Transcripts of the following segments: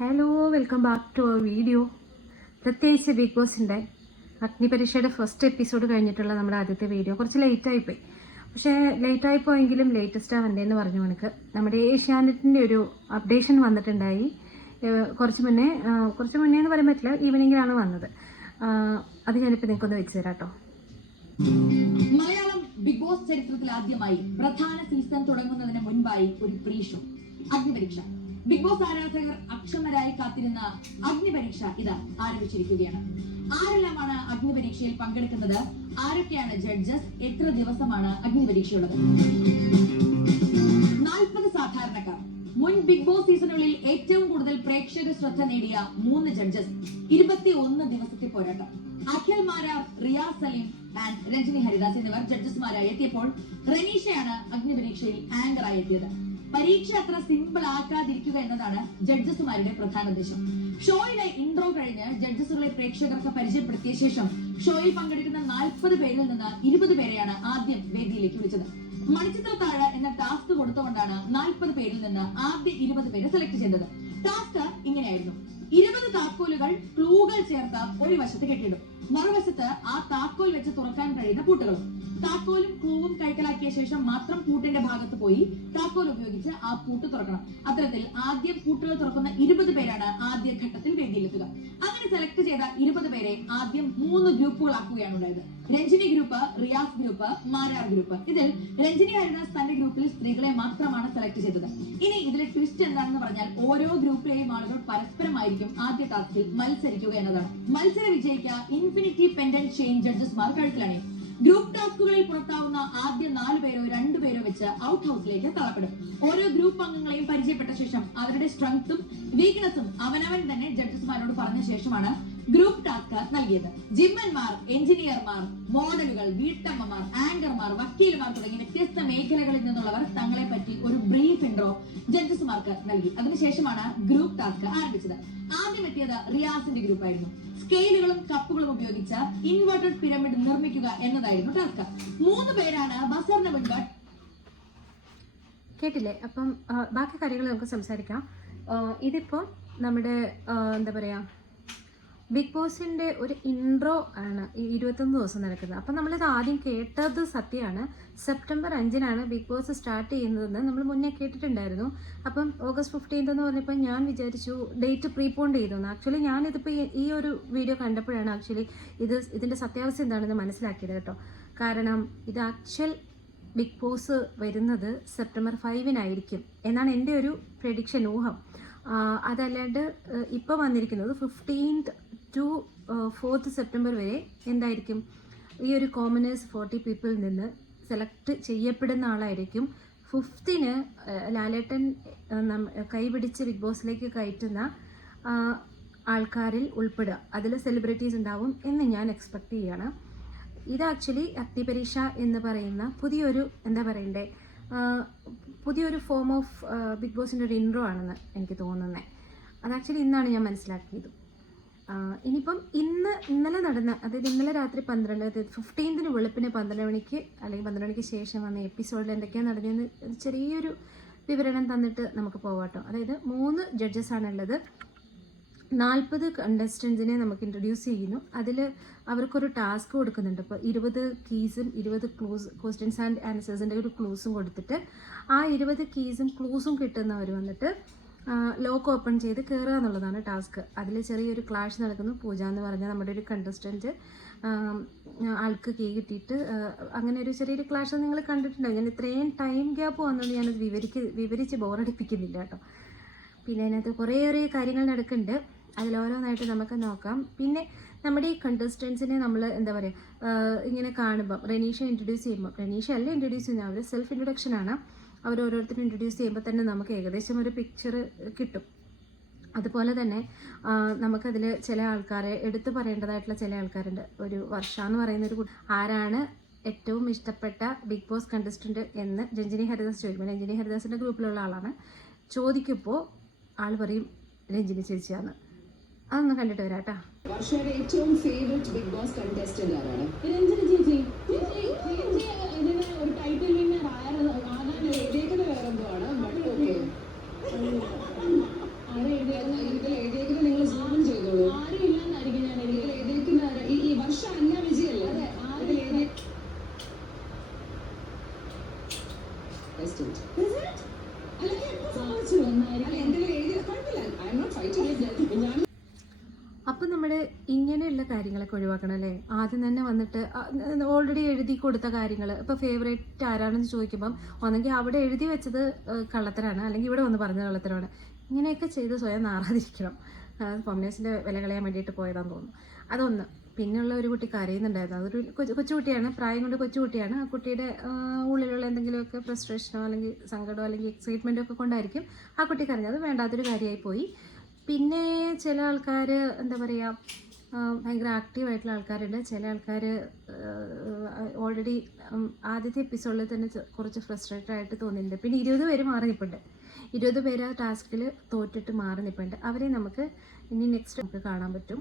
Hello, welcome back to our video. പ്രത്യേകിച്ച് big ബോസിൻ്റെ അഗ്നിപരീക്ഷയുടെ ഫസ്റ്റ് എപ്പിസോഡ് കഴിഞ്ഞിട്ടുള്ള നമ്മുടെ ആദ്യത്തെ വീഡിയോ കുറച്ച് ലേറ്റായിപ്പോയി. പക്ഷേ ലേറ്റായിപ്പോയെങ്കിലും ലേറ്റസ്റ്റാണ് വന്നതെന്ന് പറഞ്ഞു കണക്ക് നമ്മുടെ ഏഷ്യാനെറ്റിൻ്റെ ഒരു അപ്ഡേഷൻ വന്നിട്ടുണ്ടായി. കുറച്ച് മുന്നേ എന്ന് പറയാൻ പറ്റില്ല, ഈവനിങ്ങിലാണ് വന്നത്. അത് ഞാനിപ്പോൾ നിങ്ങൾക്കൊന്ന് വെച്ച് തരാം കേട്ടോ. മലയാളം ബിഗ് ബോസ് ചരിത്രത്തിൽ ആദ്യമായി പ്രധാന സീസൺ തുടങ്ങുന്നതിന് മുൻപായി ഒരു പ്രീ ഷോ അഗ്നിപരീക്ഷ. ബിഗ് ബോസ് ആരാധകർ അക്ഷമരായി കാത്തിരുന്ന അഗ്നിപരീക്ഷ ഇതാ ആരംഭിച്ചിരിക്കുകയാണ്. ആരെല്ലാമാണ് അഗ്നിപരീക്ഷയിൽ പങ്കെടുക്കുന്നത്, ആരൊക്കെയാണ് ജഡ്ജസ്, എത്ര ദിവസമാണ് അഗ്നിപരീക്ഷയുള്ളത്? 40 സാധാരണക്കാർ. മുൻ ബിഗ് ബോസ് സീസണുകളിൽ ഏറ്റവും കൂടുതൽ പ്രേക്ഷക ശ്രദ്ധ നേടിയ 3 ജഡ്ജസ്, 21 ദിവസത്തെ പോരാട്ടം. അഖിൽ മാരാർ, റിയാസ് സലീം ആൻഡ് രഞ്ജിനി ഹരിദാസ് എന്നിവർ ജഡ്ജസ്മാരായി എത്തിയപ്പോൾ റനീഷയാണ് അഗ്നിപരീക്ഷയിൽ ആങ്കറായി എത്തിയത്. പരീക്ഷ അത്ര സിമ്പിൾ ആക്കാതിരിക്കുക എന്നതാണ് ജഡ്ജസ്മാരുടെ പ്രധാന ഉദ്ദേശം. ഷോയുടെ ഇൻട്രോ കഴിഞ്ഞ് ജഡ്ജസുകളെ പ്രേക്ഷകർക്ക് പരിചയപ്പെടുത്തിയ ശേഷം ഷോയിൽ പങ്കെടുക്കുന്ന 40 പേരിൽ നിന്ന് 20 പേരെയാണ് ആദ്യം വേദിയിലേക്ക് വിളിച്ചത്. മണിച്ചിത്രത്താഴ് എന്ന ടാസ്ക് കൊടുത്തുകൊണ്ടാണ് 40 പേരിൽ നിന്ന് ആദ്യ 20 പേരെ സെലക്ട് ചെയ്തത്. ടാസ്ക് ഇങ്ങനെയായിരുന്നു: 20 താക്കോലുകൾ ക്ലൂകൾ ചേർത്ത് ഒരു വശത്ത് കെട്ടിടും, മറുവശത്ത് ആ താക്കോൽ വെച്ച് തുറക്കാൻ കഴിയുന്ന പൂട്ടുകളും. താക്കോലും ക്ലൂവും കൈക്കലാക്കിയ ശേഷം മാത്രം പൂട്ടിന്റെ ഭാഗത്ത് പോയി താക്കോൽ ഉപയോഗിച്ച് ആ പൂട്ട് തുറക്കണം. അത്തരത്തിൽ ആദ്യം പൂട്ടുകൾ തുറക്കുന്ന 20 പേരാണ് ആദ്യ ഘട്ടത്തിൽ വേദിയിലെത്തുക. അങ്ങനെ സെലക്ട് ചെയ്ത 20 പേരെ ആദ്യം 3 ഗ്രൂപ്പുകളാക്കുകയാണ് ഉണ്ടായത്. Ranjini group, Riyas group, Marar group. ഇതിൽ രഞ്ജിനി ഹരിദാസ് തന്റെ ഗ്രൂപ്പിൽ സ്ത്രീകളെ മാത്രമാണ് സെലക്ട് ചെയ്തത്. ഇനി ഇതിലെ ട്വിസ്റ്റ് എന്താണെന്ന് പറഞ്ഞാൽ ഓരോ ഗ്രൂപ്പിലെയും ആളുകൾ പരസ്പരമായിരിക്കും ആദ്യ ടാസ്കിൽ മത്സരിക്കുക എന്നതാണ്. മത്സര വിജയിക്ക ഇൻഫിനിറ്റി പെൻഡന്റ് ചെയിൻ ജഡ്ജസ്മാർ കഴുത്തിലാണ്. ഗ്രൂപ്പ് ടാസ്കുകളിൽ പുറത്താവുന്ന ആദ്യ 4 പേരോ 2 പേരോ വെച്ച് ഔട്ട് ഹൗസിലേക്ക് തള്ളപ്പെടും. ഓരോ ഗ്രൂപ്പ് അംഗങ്ങളെയും പരിചയപ്പെട്ട ശേഷം അവരുടെ സ്ട്രെങ്ത്തും വീക്ക്നെസ്സും അവനവൻ തന്നെ ജഡ്ജസ്മാരോട് പറഞ്ഞ ശേഷമാണ് ഗ്രൂപ്പ് ടാസ്ക് നൽകിയത്. ജിമ്മന്മാർ, എഞ്ചിനീയർമാർ, മോഡലുകൾ, വീട്ടമ്മമാർ, ആങ്കർമാർ, വക്കീലുമാർ തുടങ്ങി വ്യത്യസ്ത മേഖലകളിൽ നിന്നുള്ളവർ തങ്ങളെ പറ്റി ഒരു ബ്രീഫ് ഇൻട്രോ ജഡ്ജസ്മാർക്ക് നൽകി. അതിനുശേഷമാണ് ഗ്രൂപ്പ് ടാസ്ക് ആരംഭിച്ചത്. ആദ്യം എത്തിയത് റിയാസിന്റെ ഗ്രൂപ്പായിരുന്നു. സ്കെയിലുകളും കപ്പുകളും ഉപയോഗിച്ച് ഇൻവേർട്ടഡ് പിരമിഡ് നിർമ്മിക്കുക എന്നതായിരുന്നു ടാസ്ക്. 3 പേരാണ് ബസറിന് മുൻപ്. കേട്ടില്ലേ? അപ്പം ബാക്കി കാര്യങ്ങൾ നമുക്ക് സംസാരിക്കാം. ഇതിപ്പോൾ നമ്മുടെ എന്താ പറയുക, ബിഗ് ബോസിൻ്റെ ഒരു ഇൻട്രോ ആണ് ഈ 21 ദിവസം നടക്കുന്നത്. അപ്പം നമ്മളിത് ആദ്യം കേട്ടത് സത്യമാണ്. സെപ്റ്റംബർ 5-നാണ് ബിഗ് ബോസ് സ്റ്റാർട്ട് ചെയ്യുന്നതെന്ന് നമ്മൾ മുന്നേ കേട്ടിട്ടുണ്ടായിരുന്നു. അപ്പം ഓഗസ്റ്റ് 15 എന്ന് പറഞ്ഞപ്പോൾ ഞാൻ വിചാരിച്ചു ഡേറ്റ് പ്രീപോണ്ട് ചെയ്തോന്ന്. ആക്ച്വലി ഞാനിതിപ്പോൾ ഈ ഒരു വീഡിയോ കണ്ടപ്പോഴാണ് ഇതിൻ്റെ സത്യാവസ്ഥ എന്താണെന്ന് മനസ്സിലാക്കിയത് കേട്ടോ. കാരണം ഇത് ആക്ച്വൽ ബിഗ് ബോസ് വരുന്നത് സെപ്റ്റംബർ 5-നായിരിക്കും എന്നാണ് എൻ്റെ ഒരു പ്രഡിക്ഷൻ, ഊഹം. അതല്ലാണ്ട് ഇപ്പോൾ വന്നിരിക്കുന്നത് 15th to 4th സെപ്റ്റംബർ വരെ എന്തായിരിക്കും, ഈ ഒരു കോമനേഴ്സ് 40 പീപ്പിളിൽ നിന്ന് സെലക്ട് ചെയ്യപ്പെടുന്ന ആളായിരിക്കും 5th ലാലേട്ടൻ കൈപിടിച്ച് ബിഗ് ബോസിലേക്ക് കയറ്റുന്ന ആൾക്കാരിൽ ഉൾപ്പെടുക. അതിൽ സെലിബ്രിറ്റീസ് ഉണ്ടാവും എന്ന് ഞാൻ എക്സ്പെക്റ്റ് ചെയ്യുകയാണ്. ഇത് ആക്ച്വലി അഗ്നിപരീക്ഷ എന്ന് പറയുന്ന പുതിയൊരു ഫോം ഓഫ് ബിഗ് ബോസിൻ്റെ ഒരു ഇൻട്രോ ആണെന്ന് എനിക്ക് തോന്നുന്നത്. അത് ആക്ച്വലി ഇന്നാണ് ഞാൻ മനസ്സിലാക്കിയത്. ഇനിയിപ്പം ഇന്നലെ നടന്ന, അതായത് ഇന്നലെ രാത്രി 15 വെളുപ്പിന് 12 മണിക്ക് അല്ലെങ്കിൽ 12 മണിക്ക് ശേഷം വന്ന എപ്പിസോഡിൽ എന്തൊക്കെയാണ് നടന്നതെന്ന് ചെറിയൊരു വിവരണം തന്നിട്ട് നമുക്ക് പോകാട്ടോ. അതായത് 3 ജഡ്ജസാണുള്ളത്. 40 കണ്ടസ്റ്റൻസിനെ നമുക്ക് ഇൻട്രൊഡ്യൂസ് ചെയ്യുന്നു. അതിൽ അവർക്കൊരു ടാസ്ക് കൊടുക്കുന്നുണ്ട്. ഇപ്പോൾ 20 കീസും 20 ക്വസ്റ്റ്യൻസ് ആൻഡ് ആൻസേഴ്സിൻ്റെ ഒരു ക്ലൂസും കൊടുത്തിട്ട് ആ 20 കീസും ക്ലൂസും കിട്ടുന്നവർ വന്നിട്ട് ലോക്ക് ഓപ്പൺ ചെയ്ത് കയറുക എന്നുള്ളതാണ് ടാസ്ക്. അതിൽ ചെറിയൊരു ക്ലാഷ് നടക്കുന്നു. പൂജ എന്ന് പറഞ്ഞാൽ നമ്മുടെ ഒരു കണ്ടസ്റ്റൻറ്റ്, ആൾക്ക് കീ കിട്ടിയിട്ട് അങ്ങനെ ഒരു ചെറിയൊരു ക്ലാഷ് നിങ്ങൾ കണ്ടിട്ടുണ്ടാവും. ഞാൻ ഇത്രയും ടൈം ഗ്യാപ്പ് വന്നത് ഞാനത് വിവരിച്ച് ബോറടിപ്പിക്കുന്നില്ല കേട്ടോ. പിന്നെ അതിനകത്ത് കുറേയേറെ കാര്യങ്ങൾ നടക്കുന്നുണ്ട്. അതിലോരോന്നായിട്ട് നമുക്ക് നോക്കാം. പിന്നെ നമ്മുടെ ഈ കണ്ടസ്റ്റൻസിനെ നമ്മൾ എന്താ പറയുക, ഇങ്ങനെ കാണുമ്പം റനീഷ ഇൻട്രൊഡ്യൂസ് ചെയ്യുമ്പോൾ, റനീഷ അല്ല ഇൻട്രൊഡ്യൂസ് ചെയ്യുന്നത്, അവർ സെൽഫ് ഇൻട്രൊഡക്ഷനാണ്. ഓരോരുത്തരും ഇൻട്രൊഡ്യൂസ് ചെയ്യുമ്പോൾ തന്നെ നമുക്ക് ഏകദേശം ഒരു പിക്ചർ കിട്ടും. അതുപോലെ തന്നെ നമുക്കതിൽ ചില ആൾക്കാരെ എടുത്തു പറയേണ്ടതായിട്ടുള്ള ചില ആൾക്കാരുണ്ട്. ഒരു വർഷ എന്ന് പറയുന്നൊരു ആരാണ് ഏറ്റവും ഇഷ്ടപ്പെട്ട ബിഗ് ബോസ് കണ്ടസ്റ്റൻറ്റ് എന്ന് രഞ്ജിനി ഹരിദാസ് ചോദിക്കുമ്പോൾ, രഞ്ജിനി ഹരിദാസിൻ്റെ ഗ്രൂപ്പിലുള്ള ആളാണ്. ചോദിക്കുമ്പോൾ ആൾ പറയും രഞ്ജിനി ചേച്ചിയാണ്. അതൊന്ന് കണ്ടിട്ട് വരാം കേട്ടോ. വർഷയുടെ ഏറ്റവും ഫേവറേറ്റ് ബിഗ് ബോസ് കണ്ടസ്റ്റന്റ് ആരാണ്? രഞ്ജിനി ചേച്ചി. ഇതിന് ഒരു ടൈറ്റിൽ വിന്നർ ആകാൻ എഴുതിയേക്കുന്ന വേറെന്തോ ആണ്. ബട്ട് ഓക്കെ, ആരെ എഴുതിയേക്കുന്ന ഇതിൽ അപ്പം നമ്മൾ ഇങ്ങനെയുള്ള കാര്യങ്ങളൊക്കെ ഒഴിവാക്കണം അല്ലേ. ആദ്യം തന്നെ വന്നിട്ട് ഓൾറെഡി എഴുതി കൊടുത്ത കാര്യങ്ങൾ, ഇപ്പോൾ ഫേവറേറ്റ് ആരാണെന്ന് ചോദിക്കുമ്പം ഒന്നെങ്കിൽ അവിടെ എഴുതി വെച്ചത് കള്ളത്തരാണ്, അല്ലെങ്കിൽ ഇവിടെ വന്ന് പറഞ്ഞ കള്ളത്തരമാണ്. ഇങ്ങനെയൊക്കെ ചെയ്ത് സ്വയം നാറാതിരിക്കണം. കോമ്പിനേഷൻ്റെ വില കളയാൻ വേണ്ടിയിട്ട് പോയതാന്ന് തോന്നുന്നു. അതൊന്ന്. പിന്നെയുള്ള ഒരു കുട്ടി കരയുന്നുണ്ടായിരുന്നു. അതൊരു കൊച്ചുകുട്ടിയാണ്, പ്രായം കൊണ്ട് കൊച്ചുകുട്ടിയാണ്. ആ കുട്ടിയുടെ ഉള്ളിലുള്ള എന്തെങ്കിലുമൊക്കെ ഫ്രസ്ട്രേഷനോ അല്ലെങ്കിൽ സങ്കടമോ അല്ലെങ്കിൽ എക്സൈറ്റ്മെൻറ്റോ ഒക്കെ കൊണ്ടായിരിക്കും ആ കുട്ടി കരഞ്ഞത്. അത് വേണ്ടാത്തൊരു കാര്യമായി പോയി. പിന്നെ ചില ആൾക്കാർ എന്താ പറയുക, ഭയങ്കര ആക്റ്റീവായിട്ടുള്ള ആൾക്കാരുണ്ട്. ചില ആൾക്കാർ ഓൾറെഡി ആദ്യത്തെ എപ്പിസോഡിൽ തന്നെ കുറച്ച് ഫ്രസ്ട്രേറ്റഡ് ആയിട്ട് തോന്നിയിട്ടുണ്ട്. പിന്നെ 20 പേര് മാറി നിൽപ്പുണ്ട്. 20 പേര് ആ ടാസ്കിൽ തോറ്റിട്ട് മാറി നിൽപ്പുണ്ട്. അവരെ നമുക്ക് ഇനി നെക്സ്റ്റ് നമുക്ക് കാണാൻ പറ്റും.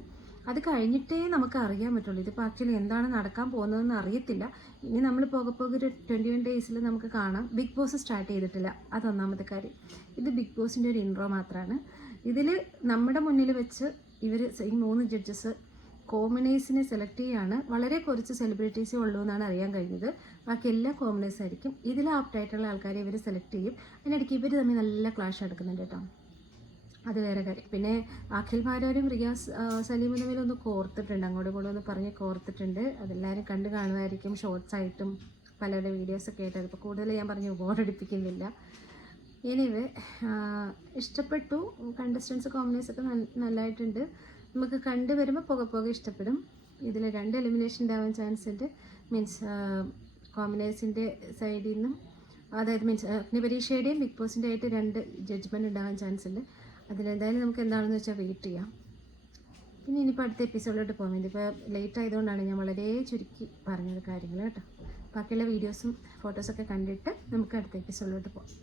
അത് കഴിഞ്ഞിട്ടേ നമുക്ക് അറിയാൻ പറ്റുള്ളൂ. ഇതിപ്പോൾ ആക്ച്വലി എന്താണ് നടക്കാൻ പോകുന്നതെന്ന് അറിയത്തില്ല. ഇനി നമ്മൾ പോകെ ഒരു 21 ഡേയ്സിൽ നമുക്ക് കാണാം. ബിഗ് ബോസ് സ്റ്റാർട്ട് ചെയ്തിട്ടില്ല, അതൊന്നാമത്തെ കാര്യം. ഇത് ബിഗ് ബോസിൻ്റെ ഒരു ഇൻട്രോ മാത്രമാണ്. ഇതിൽ നമ്മുടെ മുന്നിൽ വെച്ച് ഇവർ ഈ 3 ജഡ്ജസ് കോമണേഴ്സിനെ സെലക്ട് ചെയ്യുകയാണ്. വളരെ കുറച്ച് സെലിബ്രിറ്റീസേ ഉള്ളൂ എന്നാണ് അറിയാൻ കഴിഞ്ഞത്. ബാക്കി എല്ലാ കോമണേഴ്സ് ആയിരിക്കും. ഇതിൽ ആപ്റ്റായിട്ടുള്ള ആൾക്കാരെ ഇവർ സെലക്ട് ചെയ്യും. അതിനിടയ്ക്ക് ഇവർ തമ്മിൽ നല്ല ക്ലാഷ് നടക്കുന്നുണ്ട് കേട്ടോ. അത് വേറെ കാര്യം. പിന്നെ അഖിൽ മാരാരും റിയാസ് സലീമും തമ്മിലൊന്ന് കോർത്തിട്ടുണ്ട്, അങ്ങോട്ടും ഇങ്ങോട്ടും ഒന്ന് പറഞ്ഞ് കോർത്തിട്ടുണ്ട്. അതെല്ലാവരും കണ്ടു കാണുമായിരിക്കും, ഷോർട്സ് ആയിട്ടും പലരുടെ വീഡിയോസൊക്കെ ആയിട്ട്. അതിപ്പോൾ കൂടുതൽ ഞാൻ പറഞ്ഞു ബോറടിപ്പിക്കുന്നില്ല. എനിവേ ഇഷ്ടപ്പെട്ടു. കണ്ടസ്റ്റൻസ് കോമ്പിനേഴ്സൊക്കെ നല്ലതായിട്ടുണ്ട്. നമുക്ക് കണ്ടു വരുമ്പോൾ പോകെ ഇഷ്ടപ്പെടും. ഇതിൽ 2 എലിമിനേഷൻ ഉണ്ടാവാൻ ചാൻസ് ഉണ്ട്. മീൻസ് കോമ്പിനേഴ്സിൻ്റെ സൈഡിൽ നിന്നും, അതായത് മീൻസ് അഗ്നിപരീക്ഷയുടെയും ബിഗ് ബോസിൻ്റെ ആയിട്ട് 2 ജഡ്ജ്മെൻറ്റ് ഉണ്ടാവാൻ ചാൻസ് ഉണ്ട്. അതിലെന്തായാലും നമുക്ക് എന്താണെന്ന് വെച്ചാൽ വെയിറ്റ് ചെയ്യാം. പിന്നെ ഇനിയിപ്പോൾ അടുത്ത എപ്പിസോഡിലോട്ട് പോകാം. ഇതിപ്പോൾ ലേറ്റ് ആയതുകൊണ്ടാണ് ഞാൻ വളരെ ചുരുക്കി പറഞ്ഞത് കാര്യങ്ങൾ കേട്ടോ. ബാക്കിയുള്ള വീഡിയോസും ഫോട്ടോസൊക്കെ കണ്ടിട്ട് നമുക്ക് അടുത്ത എപ്പിസോഡിലോട്ട് പോകാം.